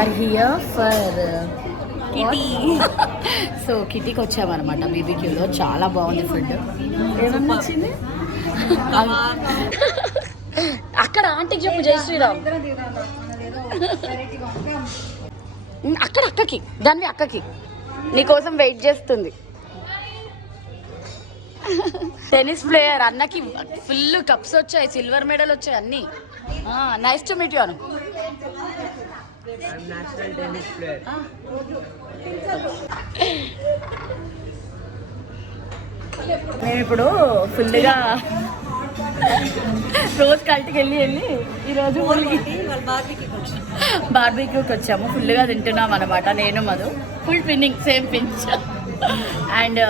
Are here for kitty. So కిటీకి వచ్చామన్నమాట బీబీక్యూలో. చాలా బాగుంది ఫుడ్. ఏమన్నా వచ్చింది అక్కడ ఆంటీకి చెప్పు జై శ్రీరామ్. అక్కడ అక్కకి దానివి అక్కకి నీకోసం వెయిట్ చేస్తుంది. టెన్నిస్ ప్లేయర్ అన్నకి ఫుల్ కప్స్ వచ్చాయి, సిల్వర్ మెడల్ వచ్చాయి అన్ని. నైస్ టు మీట్ యు అను. మేము ఇప్పుడు ఫుల్గా రోజు కలిటికి వెళ్ళి ఈరోజు బార్బీక్యూకి వచ్చాము. ఫుల్గా తింటున్నాం అనమాట నేను Madhu. Full pinning same pinch. And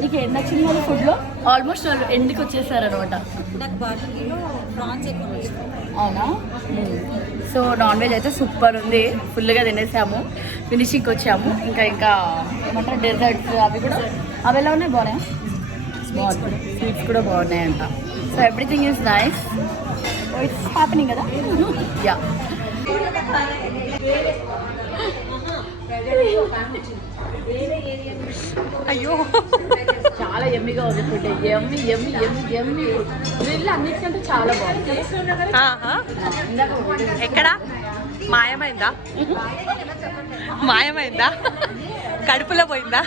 నీకు ఏం నచ్చింది మరి ఫుడ్లో? ఆల్మోస్ట్ వాళ్ళు ఎండ్కి వచ్చేసారనమాట. అవునా? సో నాన్ వెజ్ అయితే సూపర్ ఉంది. ఫుల్గా తినేసాము, ఫినిషింగ్కి వచ్చాము. ఇంకా ఏమంటారు డెజర్ట్స్ అవి కూడా అవి ఎలా ఉన్నాయి? బాగున్నాయి. స్వీట్స్ కూడా బాగున్నాయంట. So everything is nice. It's happening కదా. యా. అయ్యో చాలా ఎమ్మిగా ఉంది ఫుడ్. ఎమ్మి ఎమ్మి ఎమ్మి ఎమ్మి వీళ్ళు అన్నిటికంటే చాలా బాగుంది. ఎక్కడ మాయమైందా? మాయమైందా? కడుపులో పోయిందా?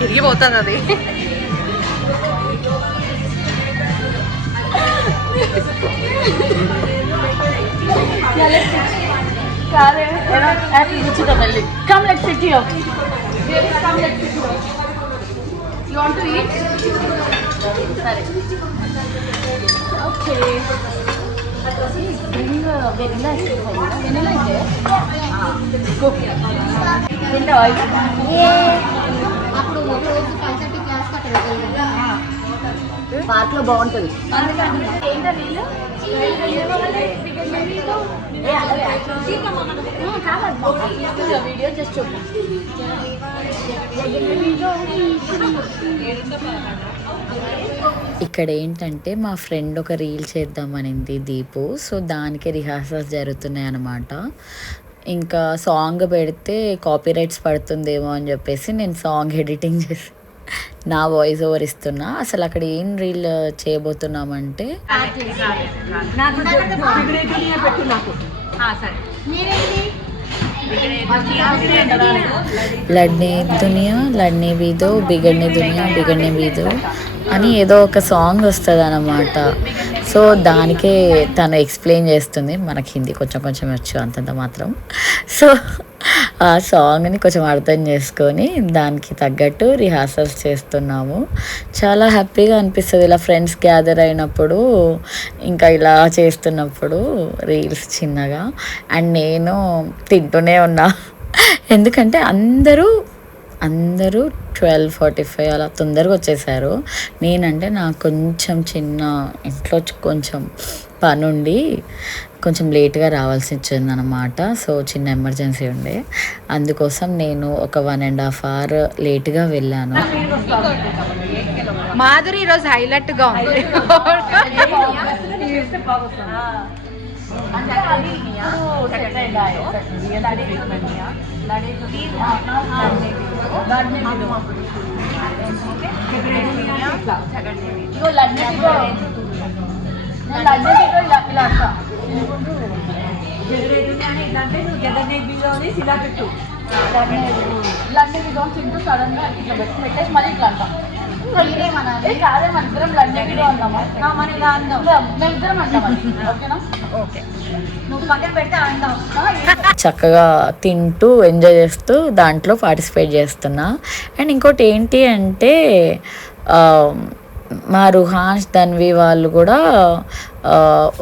తిరిగిపోతుంది అది. Come, let's sit here. Come, let's sit here. You want to eat? Sorry. Okay. Bring vanilla ice cream. Vanilla is there? Go. Vanilla oil? Park లో బాగుంటుంది. వీడియో జస్ట్ చూపు. ఇక్కడ ఏంటంటే మా ఫ్రెండ్ ఒక రీల్ చేద్దామనింది దీపు. సో దానికి రిహార్సల్స్ జరుగుతున్నాయి అన్నమాట. ఇంకా సాంగ్ పెడితే కాపీరైట్స్ పడుతుందేమో అని చెప్పేసి నేను సాంగ్ ఎడిటింగ్ చేసి నా వాయిస్ ఓవర్ ఇస్తున్నా. అసలు అక్కడ ఏం రీల్ చేయబోతున్నామంటే లడ్నే దునియా లడ్నే బీదో బిగడ్నే దునియా బిగడ్నే బీదో అని ఏదో ఒక సాంగ్ వస్తుంది అన్నమాట. సో దానికే తను ఎక్స్ప్లెయిన్ చేస్తుంది. మనకి హిందీ కొంచెం కొంచెం వచ్చు, అంతంత మాత్రం. సో ఆ సాంగ్ని కొంచెం అర్థం చేసుకొని దానికి తగ్గట్టు రిహార్సల్స్ చేస్తున్నాము. చాలా హ్యాపీగా అనిపిస్తుంది ఇలా ఫ్రెండ్స్ గ్యాదర్ అయినప్పుడు, ఇంకా ఇలా చేస్తున్నప్పుడు రీల్స్ చిన్నగా. అండ్ నేను తింటూనే ఉన్నా, ఎందుకంటే అందరూ 12:45 అలా తొందరగా వచ్చేసారు. నేనంటే నాకు కొంచెం చిన్న ఇంట్లో కొంచెం పనుండి కొంచెం లేట్గా రావాల్సి వచ్చిందనమాట. సో చిన్న ఎమర్జెన్సీ ఉండే, అందుకోసం నేను ఒక 1.5 hour లేట్గా వెళ్ళాను. మాధురి ఈరోజు హైలైట్గా ఉంది. తింటూ సడన్ గా ఇట్లా పెట్టేసి మళ్ళీ ఇట్లా అంటాం. కాదే మన ఇద్దరం లడ్డు అందామా? మేమిద్దరం అంటాం. ఓకేనా? ఓకే. నువ్వు పక్కన పెడితే అందాం. చక్కగా తింటూ ఎంజాయ్ చేస్తూ దాంట్లో పార్టిసిపేట్ చేస్తున్నా. అండ్ ఇంకోటి ఏంటి అంటే మా రుహాన్స్ ధన్వి వాళ్ళు కూడా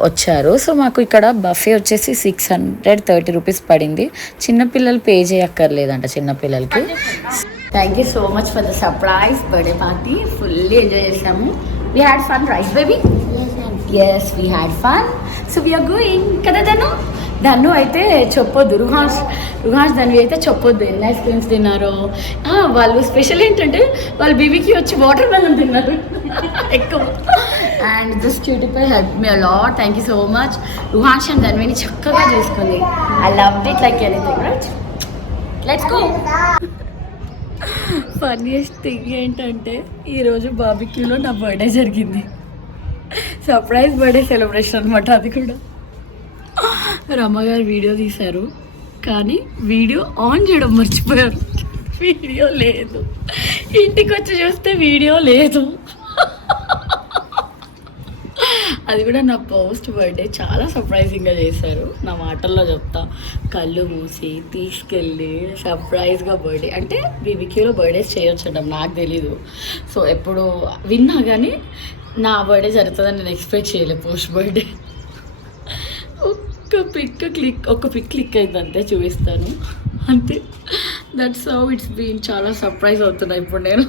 వచ్చారు. సో మాకు ఇక్కడ బఫే వచ్చేసి 630 రూపీస్ పడింది. చిన్నపిల్లలు పే చేయక్కర్లేదంట చిన్నపిల్లలకి. Thank you so much for the surprise birthday party. Fully enjoy చేసాము. We had fun right baby? Yes we had fun. So we are going కదా ధను అయితే చెప్పొద్దు, రుహాష్ ధను అయితే చెప్పొద్దు ఎన్ని ఐస్ క్రీమ్స్ తిన్నారో. వాళ్ళు స్పెషల్ ఏంటంటే వాళ్ళు బీబీకి వచ్చి వాటర్ మెలన్ తిన్నారు ఎక్కువ. And this cutie pie help me a lot. Thank you so much. Ruhash and ధన్విని చక్కగా చూసుకుంది. I love it like anything right. Let's go. Funniest thing ఏంటంటే ఈరోజు బార్బిక్యూలో నా బర్త్డే జరిగింది. సర్ప్రైజ్ బర్త్డే సెలబ్రేషన్ అనమాట. అది కూడా రమ్మగారు వీడియో తీశారు కానీ వీడియో ఆన్ చేయడం మర్చిపోయారు. వీడియో లేదు. ఇంటికి వచ్చి చూస్తే వీడియో లేదు. అది కూడా నా పోస్ట్ బర్త్డే చాలా సర్ప్రైజింగ్గా చేశారు. నా మాటల్లో చెప్తా, కళ్ళు మూసి తీసుకెళ్ళి సర్ప్రైజ్గా బర్త్డే అంటే బీబీక్యూలో బర్త్డేస్ చేయొచ్చండి, నాకు తెలీదు. సో ఎప్పుడు విన్నా కానీ నా బర్త్డే జరుగుతుందని నేను ఎక్స్పెక్ట్ చేయలేదు. పోస్ట్ బర్త్డే ఒక పిక్ క్లిక్ అయింది అంతే, చూపిస్తాను అంతే. That's how it's been. చాలా సర్ప్రైజ్ అవుతున్నా ఇప్పుడు నేను.